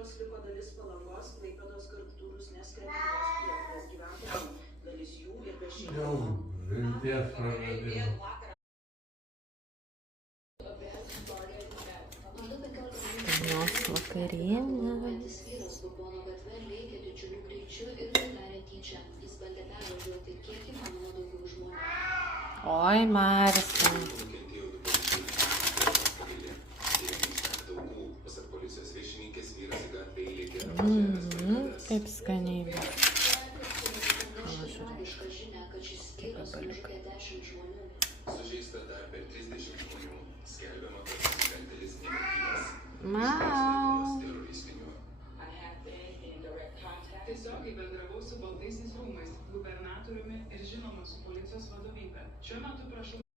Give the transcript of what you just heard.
elektros liko dalis Palangos, Klaipėdos, Gargždų, Rusnės, Kretingos, Priekulės gyventojų, dalis jų ir be šildymo. Vilties praradimo. Jos vakarienė. Oi, Marisa. Kaip skaniai. Mau. Tiesiogiai bendravau su Baltaisiais rūmais, gubernatoriumi ir žinoma su policijos vadovybe. Šiuo metu prašau